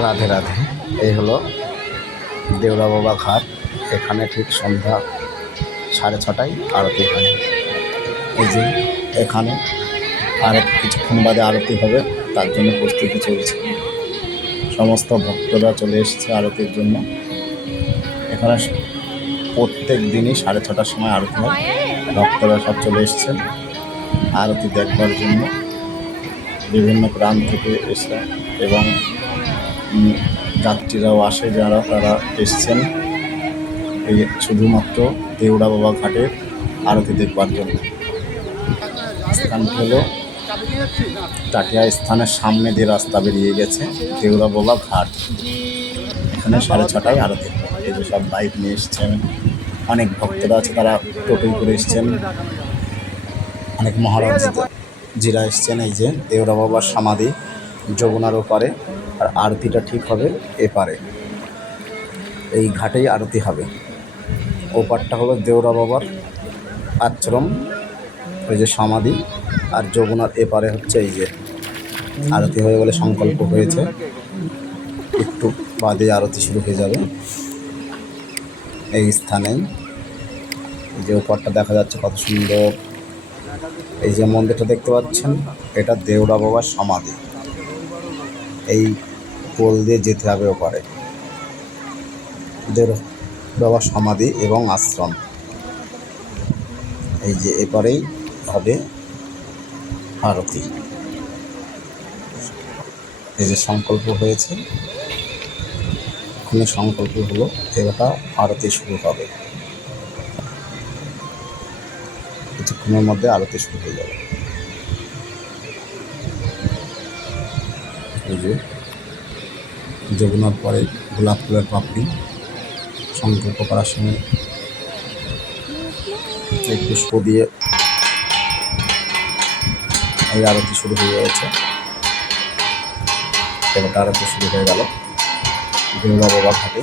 রাধে রাধে। এই হলো দেউড়া বাবা ঘাট। এখানে ঠিক সন্ধ্যা 6:30টায় আরতি হয়। এই যে এখানে আর কিছুক্ষণ বাদে আরতি হবে, তার জন্য প্রস্তুতি চলছে। সমস্ত ভক্তরা চলে এসেছে আরতির জন্য। এখানে প্রত্যেক দিনই 6:30টার সময় আরতি হয়। ভক্তরা সব চলে এসেছেন আরতি দেখবার জন্য। বিভিন্ন প্রান্ত থেকে এসে এবং যাত্রীরাও আসে, যারা তারা এসছেন এই শুধুমাত্র দেউড়া বাবা ঘাটের আরতি দেখবার জন্য। স্থানটি হলো টাটিয়া স্থানের সামনে দিয়ে রাস্তা বেরিয়ে গেছে দেউড়া বাবা ঘাট। এখানে 6:30টায় আরতি হয়। এই যে সব বাইক নিয়ে এসছেন, অনেক ভক্তরা আছে, তারা টোটোই করে এসছেন, অনেক মহারাজ জিরা এসছেন। এই যে দেউড়া বাবার সমাধি যমুনার ওপারে, আর আরতিটা ঠিক হবে এপারে। এই ঘাটেই আরতি হবে। ওপারটা হলো দেউড়া বাবার আশ্রম, ওই যে সমাধি, আর যমুনার এপারে হচ্ছে এই যে আরতি হয়ে বলে সংকল্প হয়েছে। একটু বাদে আরতি শুরু হয়ে যাবে এই স্থানেই। এই যে ওপারটা দেখা যাচ্ছে কত সুন্দর। এই যে মন্দিরটা দেখতে পাচ্ছেন, এটা দেউড়া বাবার সমাধি। এই পোল দিয়ে যেতে হবে ওপারে। দেউড়া বাবার সমাধি এবং আশ্রম। এই যে এপারেই হবে আরতি। এই যে সংকল্প হয়েছে, এখানে সংকল্প হলো, এটা আরতি শুরু হবে। কিছুক্ষণের মধ্যে আরতি শুরু হয়ে যাবে। এই যে যমুনার পরে গোলাপ ফুলের পাপড়ি, সংকল্প করার সময় এই পুষ্প দিয়ে এই আরতি শুরু হয়ে গেছে। এবার আরতি শুরু হয়ে গেল দেউড়া বাবা ঘাটে।